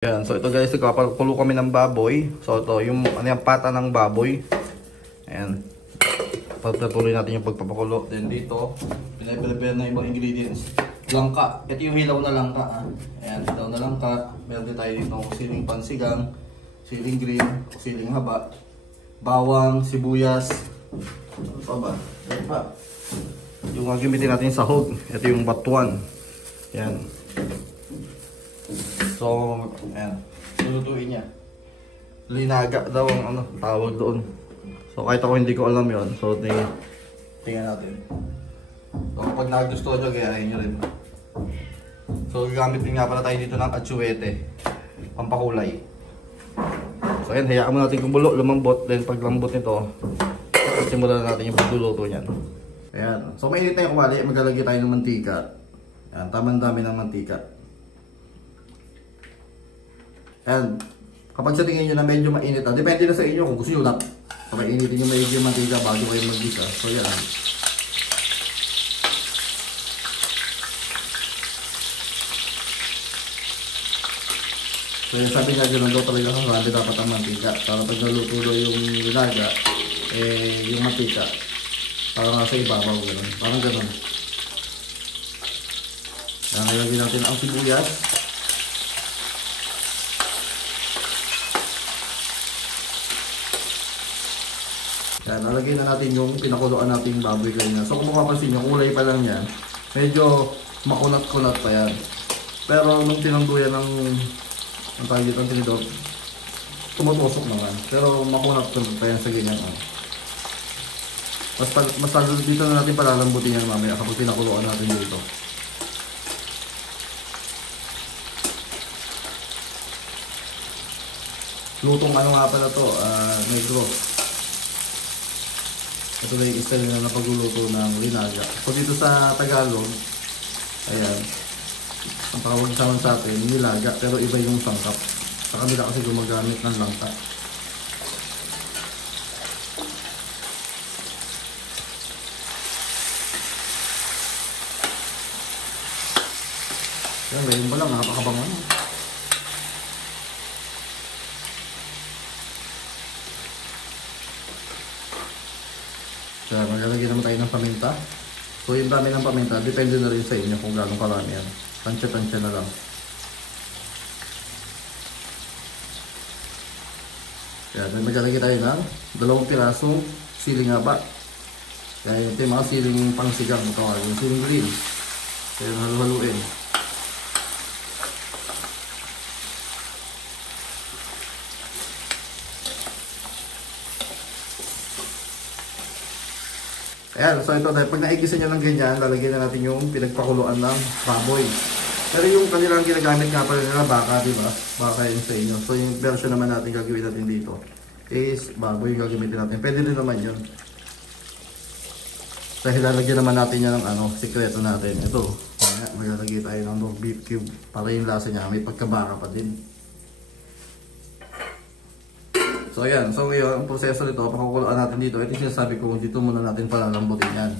Yan, so ito guys, nagpapakulo kami ng baboy. So ito, yung ano yung pata ng baboy. Ayan. Patuloy natin yung pagpapakulo. Then dito, pinay-prepare na ibang ingredients. Langka. Ito yung hilaw na langka. Ayan, hilaw na langka. Meron din tayo dito siling pansigang, siling green, siling haba, bawang, sibuyas. Ano pa ba? Ano pa? Yung gagamitin natin sa sahog. Ito yung batuan. Ayan. So, ayan, lulutuin niya. Linaga daw ang ano, tawag doon. So, kahit ako hindi ko alam yon. So, tingnan natin. So, kapag nagustuhan nyo, gayahin nyo rin. So, gagamit din nga pala tayo dito ng atsuete, pampakulay. So, ayan, hayaan mo natin kumulo, lumambot. Then, pag lambot nito, simulan na natin yung pagluluto niyan. Ayan. So, mainit na yung kumali. Maglalagay tayo ng mantika. Ayan, tamang dami ng mantika. And kapag sa tingin nyo na medyo mainit na, depende na sa inyo kung gusto nyo lang. Kapag initin nyo medyo mantika bago kayo mag-gisa. So yan. So yan, sabi nga gano'n daw talaga kasarado dapat ang mantika. Para pag naluto yung linaga, yung mantika, parang nasa ibabaw gano'n. Parang gano'n. Yan, nilagyan natin ang sibuyas. Yan, nalagay na natin yung pinakuluan natin baboy kanina. So kung mapapansin nyo, kulay pa lang yan. Medyo makunat-kunat pa yan. Pero nung tinangduyan ng tawag dito ang tinidor, tumutusok naman. Pero makunat-kunat pa yan sa ganyan. Mas dito na natin palalambutin yan mamaya kapag pinakuluan natin dito. Lutong ano nga pala to, negro. Ito na yung style na pagluluto ng linaga. So dito sa Tagalog, ayan, ang tawag naman sa atin, nilaga, pero iba yung sangkap. Sa kanila kasi gumagamit ng langka. Yan, ngayon pa lang, napakabangan. Kaya maglalagyan naman tayo ng paminta. So yung dami ng paminta, depende na rin sa inyo kung gano'ng karami yan. Tansya-tansya na lang. Kaya maglalagyan tayo ng 2 pirasong siling haba. Kaya ito yung mga siling pangsigang, yung siling green. Kaya halu-haluin. Ayan, so ito dahil pag naigisa nyo ng ganyan, lalagyan na natin yung pinagpakuluan ng baboy. Pero yung kanilang ginagamit nga pala nila baka, diba? Baka yun sa inyo. So yung version naman natin gagawin natin dito is baboy yung gagamitin natin. Pwede din naman yun. Dahil lalagyan naman natin yan ng sikreto natin. Ito, maglalagay tayo ng beef cube para yung lasa niya may pagkabaka pa din. So ayan, so ngayon, ang proseso nito, pakukuluan natin dito. Ito yung sinasabi ko, dito muna natin palalambutin yan.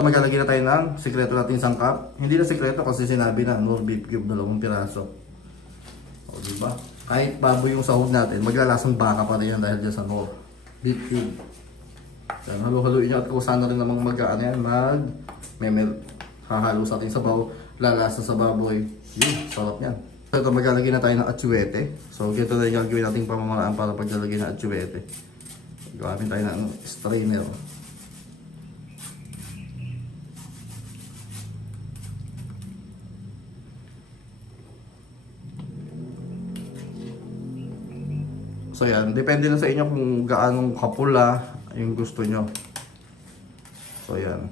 Maglalagay na tayo ng sikreto natin sangkap. Hindi na sikreto kasi sinabi na, no beef cube, 2 piraso. O diba? Kahit baboy yung sahog natin, maglalasang baka pa rin yan dahil dyan sa beef cube. Yan, halo-haloin nyo at kung saan na rin namang hahalo sa ating sabaw, lalasa sa baboy. Yun, sarap yan. So ito, maglalagay na tayo ng atsuete. So ito na yung gagawin natin pamamaraan para paglalagay ng atsuete. Gawin tayo ng strainer. So yan, depende na sa inyo kung gaano kapula yung gusto nyo. So yan.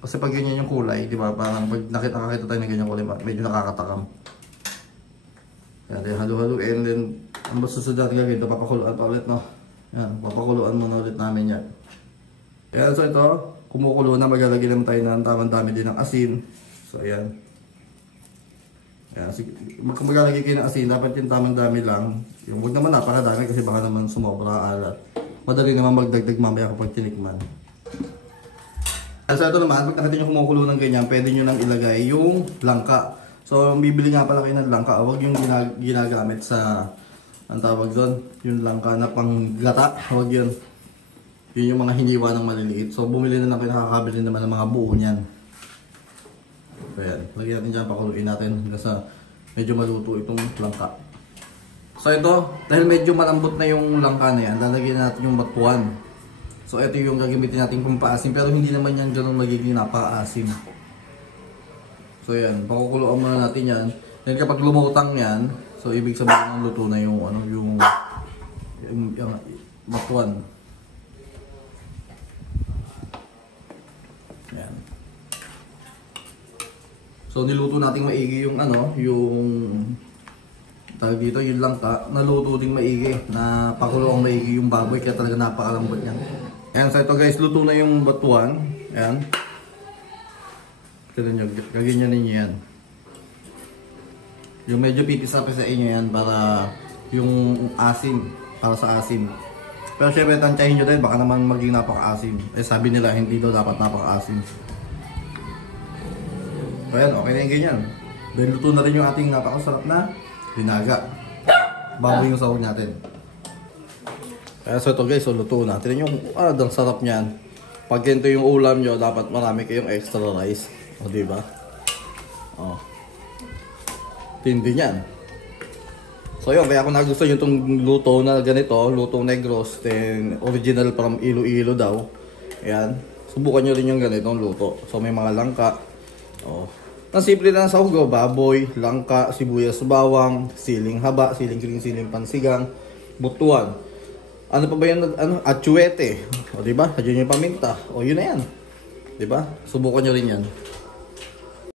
Kasi pag ganyan yung kulay, di ba, parang pag nakita tayo ng ganyan kulay, medyo nakakatakam. Yan, then halu-haluin, then ang susunod natin gagawin ito, papakuluan pa ulit, no? Yan, papakuluan muna ulit namin yan. Yan, so ito, kumukulo na, maglalagay naman tayo ng tamang dami din ng asin. So yan. Yan, maglalagay kayo ng asin, dapat yung tamang dami lang. Yung huwag naman napakadami kasi baka naman sumobra alat. Madali naman magdagdag mamaya kapag tinikman. So ito naman, pag nakita nyo kumukulo ng ganyan, pwede nyo nang ilagay yung langka. So, bibili nga pala kayo ng langka. Huwag yung ginagamit sa, ang tawag doon, yung langka na panggata. Huwag yun. Yun yung mga hiniwa ng maliliit. So, bumili na lang kayo, nakakabili naman ng mga buo niyan. So, yan. Lagyan natin dyan, pakuluin natin hanggang sa medyo maluto itong langka. So, ito, dahil medyo malambot na yung langka na yan, lalagyan natin yung batuan. So, ito yung gagamitin natin pampaasim. Pero hindi naman yan ganun magiging napakaasim. So yan, pakukuloan muna natin yan. Then kapag lumutang yan, so ibig sabihin ng luto na yung ano, yung batuan. Yan. So niluto natin maigi yung ano, yung tawag dito, yung langka, naluto ding maigi, na pakuloan maigi yung baboy, kaya talaga napakalambot yan. Ayan, so ito guys, luto na yung batuan. Ayan. Gaganyan ninyo yan. Yung medyo pipisa-pisa inyo yan para yung asim, para sa asim. Pero syempre tantyahin nyo din, baka naman maging napaka-asim. Eh sabi nila hindi daw dapat napaka-asim. So yan, okay na yung ganyan. Then luto na rin yung ating napakasarap na binaga. Baboy yung sahog natin. Kaya so ito guys, so luto natin yung ang sarap niyan. Pag ganito yung ulam nyo, dapat marami kayong extra rice. O, diba? O. Tindi niyan. So, yun. Kaya kung nagustuhan nyo itong luto na ganito, lutong negros, then original from Iloilo daw. Ayan. Subukan nyo rin yung ganitong luto. So, may mga langka. O. Ang simple na sa hugo, baboy, langka, sibuyas, bawang, siling haba, siling kiling, siling pansigang, butuan. Ano pa ba yan? Ano? Atsuete. O, diba? Hadyan yung paminta. O, yun na yan. Diba? Subukan nyo rin yan.